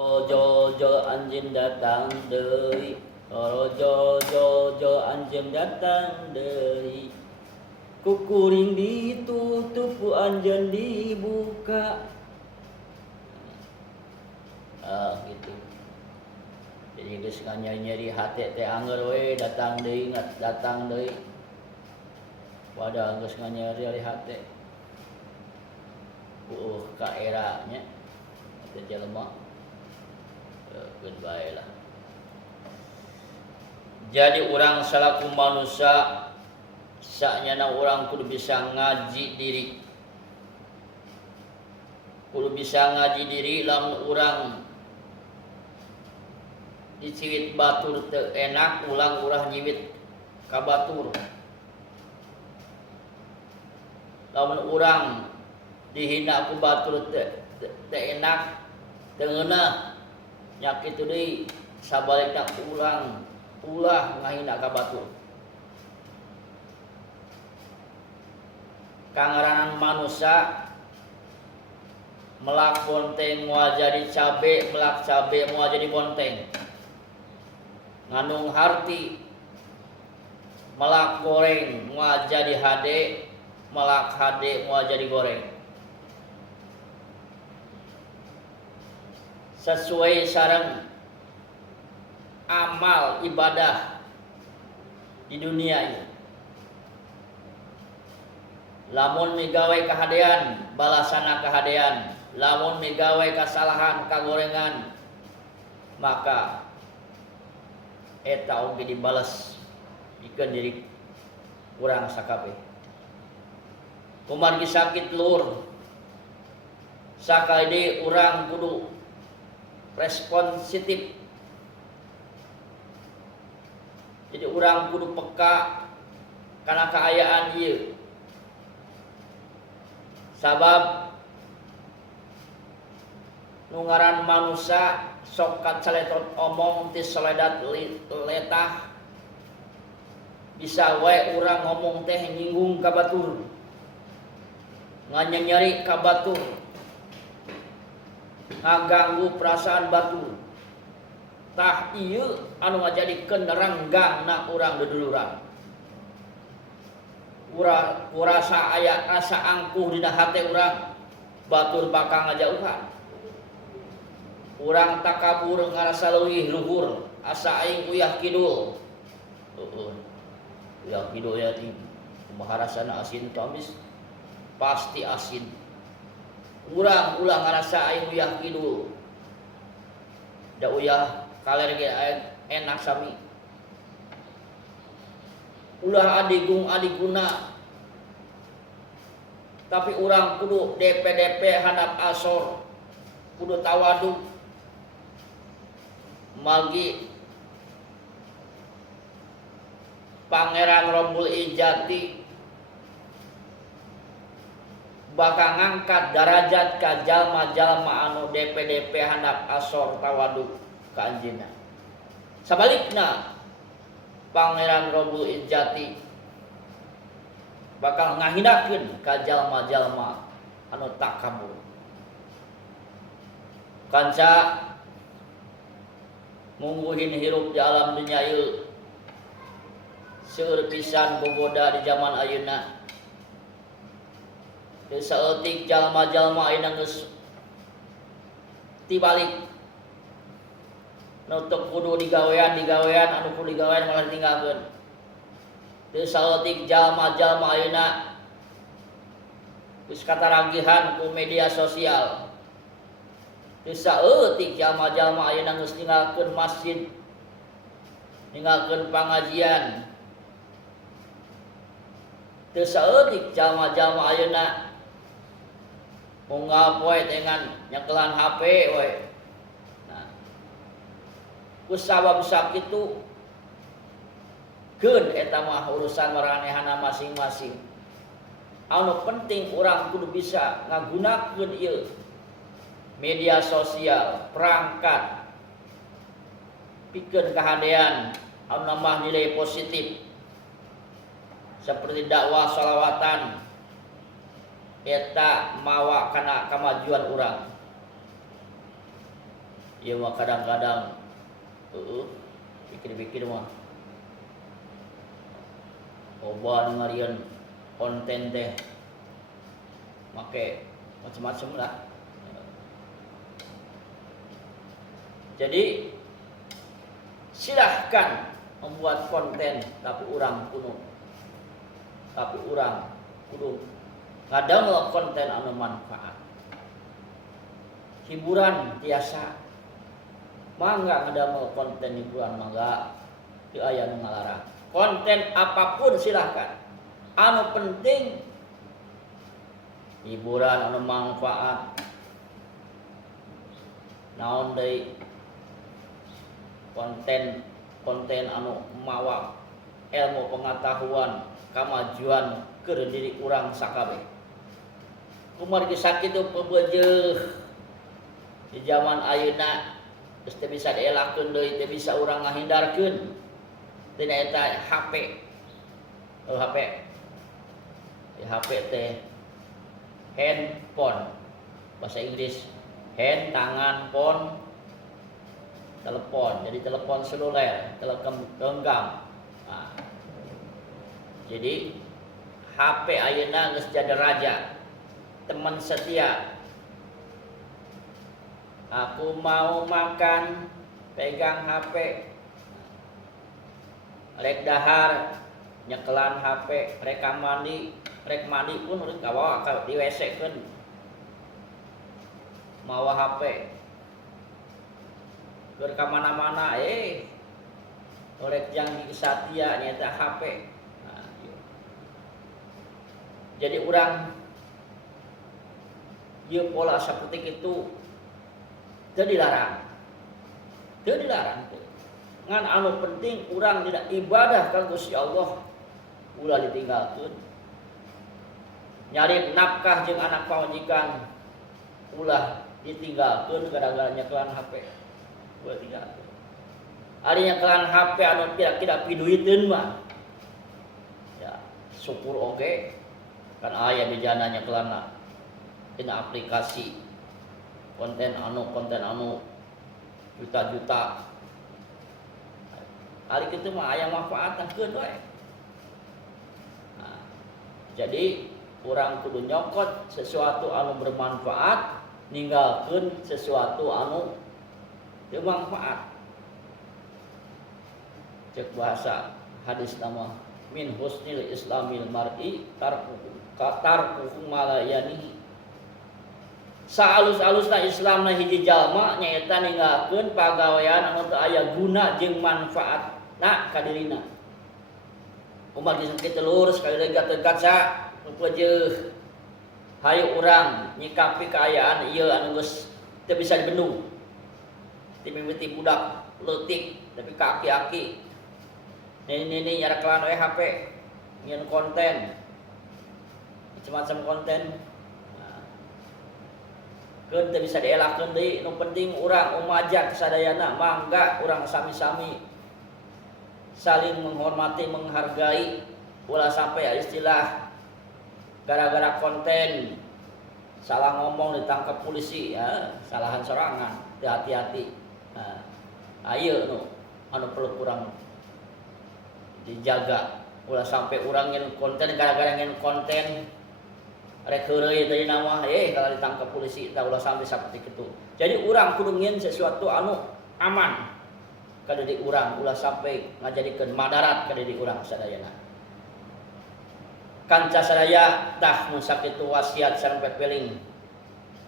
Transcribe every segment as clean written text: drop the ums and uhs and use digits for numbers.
Jojo anjing datang deui. Jojo anjing datang deui. Kukuring ditutup ku anjeun dibuka. Gitu. Jadi geus nyeri hate teh anger we datang deui datang deui. Padahal geus nyeri hate. Ka era nya teh jelema. Goodbye lah. Jadi orang salaku manusia saknyana orang kudu bisa ngaji diri. Kudu bisa ngaji diri lamun urang diciwit batur teu enak ulang urang nyiwit ka batur. Lamun urang dihina ku batur teu enak teu ngeunah nya kitu deui sabalikna ulah ngahina ka batur. Kangaranan manusia melak bonteng moal jadi cabe, melak cabe moal jadi bonteng. Ngandung harti melak goreng moal jadi hade, melak hade moal jadi goreng. Sesuai sareng amal ibadah di dunia ini. Lamun migawe kahadean, balasana kahadean. Lamun migawe kasalahan, kagorengan, maka eta oge dibales pikeun diri urang sakabeh. Kumargi sakit lur, sakali deui urang kudu responsif. Jadi urang kudu peka kana kaayaan ieu. Sabab nu ngaran manusia sok kacaletot omong ti saledat letah. Bisa wae urang ngomong teh nyinggung ka batur. Nganyeri ka batur. Ngaganggu perasaan batur. Tah ieu anu ngajadikeun renggangna urang duduluran. Urasa aya rasa angkuh dina hate urang, batur bakal ngajauhan. Urang takabur ngarasa leuwih luhur, asa aing uyah kidul. Uyah kidul ya ti kumaha rasana asin tamis pasti asin. Urang ulah ngarasa aing uyah kidul. Da uyah kaler ge enak sami. Ulah adiguna tapi urang kudu DP handap asor, kudu tawaduk malgi Pangeran Rabbul Ijati bakal ngangkat derajat ka jalma-jalma anu DP handap asor tawaduk ka anjeunna. Sabalikna Pangeran Rabbul Ijati bakal ngahinakeun ka jalma-jalma anu takabur. Kanca mungguhin hirup di alam dunya ieu seueur pisan bogoda di zaman ayeuna. Teu saeutik jalma-jalma ayeuna geus tibalik. Nutup kudu digawean anu kudu digawean malah ditinggalkeun. Teu saeutik jalma-jalma ayeuna geus kataragihan ku media sosial. Teu saeutik jalma-jalma ayeuna geus ninggalkeun masjid, ninggalkeun pangajian. Teu saeutik jalma-jalma ayeuna munggah poe dengan nyekelan HP we. Kusabab sakitu keun eta mah urusan maranehana masing-masing. Anu penting urang kudu bisa ngagunakeun ieu media sosial perangkat pikeun kahadean anu nambah nilai positif seperti dakwah shalawatan eta mawa kana kamajuan urang. Ieu mah kadang-kadang pikir-pikir mah oban ngarian konten teh make macam-macam lah. Jadi silahkan membuat konten, tapi orang kudu ngadangel konten anu manfaat. Hiburan tiasa, mangga ngadamel konten hiburan mangga, teu aya nu ngalarang. Konten apapun silahkan. Anu penting hiburan anu manfaat. Naon deui konten anu mawa ilmu pengetahuan, kamajuan keur diri urang sakabeh. Kumargi sakitu peubeujeuh di zaman ayeuna geus teu bisa dielakkeun deui, teu bisa urang ngahindarkeun tina eta HP. HP teh handphone, bahasa Inggris hand tangan, phone telepon, jadi telepon seluler, telepon genggam. Nah, jadi HP ayeuna geus jadi raja, teman setia. Aku mau makan, pegang HP. Rek dahar, nyekelan HP, rek mandi pun urang kawa ka di WC keun. Mawa HP. Keur ka mana-mana rek janji satia nyaeta HP. Nah, jadi urang ieu pola saperti itu teu dilarang. Ngan anu penting urang tidak ibadah ka Gusti Allah ulah ditinggalkeun. Nyari nafkah jeung anak pawajikan ulah ditinggalkeun gara-gara nyekelan HP. Ulah tinggalkeun. Ari nyekelan HP anu kira-kira piduiteun mah ya syukur oge kan aya bijana nyekelanna tina aplikasi konten anu juta-juta. Ari kitu mah aya manfaatkeun we. Nah, jadi urang kudu nyokot sesuatu anu bermanfaat, ninggalkeun sesuatu anu teu manfaat. Cek bahasa hadis nama min husnil islamil mar'i tarkuhu ma la yanihi. Saalus-alusna Islamna hiji jalma nyaeta ninggalkeun pagawean anu teu aya guna jeung manfaatna ka dirina. Umat geus kitu lurus ka Gatot-kaca peujeeuh hayu urang nyikapi kaayaan ieu anu geus teu bisa dibendung. Ti mimiti budak leutik tapi ka aki-aki. Ini nyarekelan we HP, ngieun konten. Macam-macam konten. Keun teu bisa dielakkeun deui, nu penting urang umajak sadayana mangga urang sami-sami saling menghormati, menghargai, ulah sampai istilah gara-gara konten salah ngomong ditangkap polisi ya, salahan sorangan, hati-hati. Nah, ayeuna nu anu perlu urang dijaga, ulah sampai urang nyen konten gara-gara nyen konten rek heureuy tadi nama kalau ditangkap polisi tah ulah sampai saperti kitu. Jadi urang kudu ngieun sesuatu anu aman ka diri urang, ulah sampai ngajadikeun madarat ka diri urang sadayana. Kanca sadaya tah mun sakitu wasiat sareng pepeling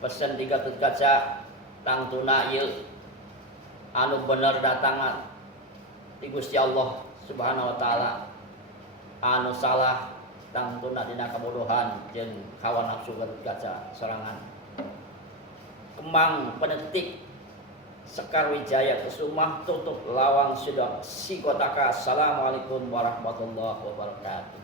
pesen di Gatot-kaca tangtuna ieu anu bener datangan ti Gusti Allah Subhanahu wa taala, anu salah tangtuna dina kabodohan jeung hawa nafsu Gatot-kaca sorangan. Kembang penetik Sekar Wijaya Kusumah tutup lawang sidok Sikotaka. Assalamualaikum warahmatullahi wabarakatuh.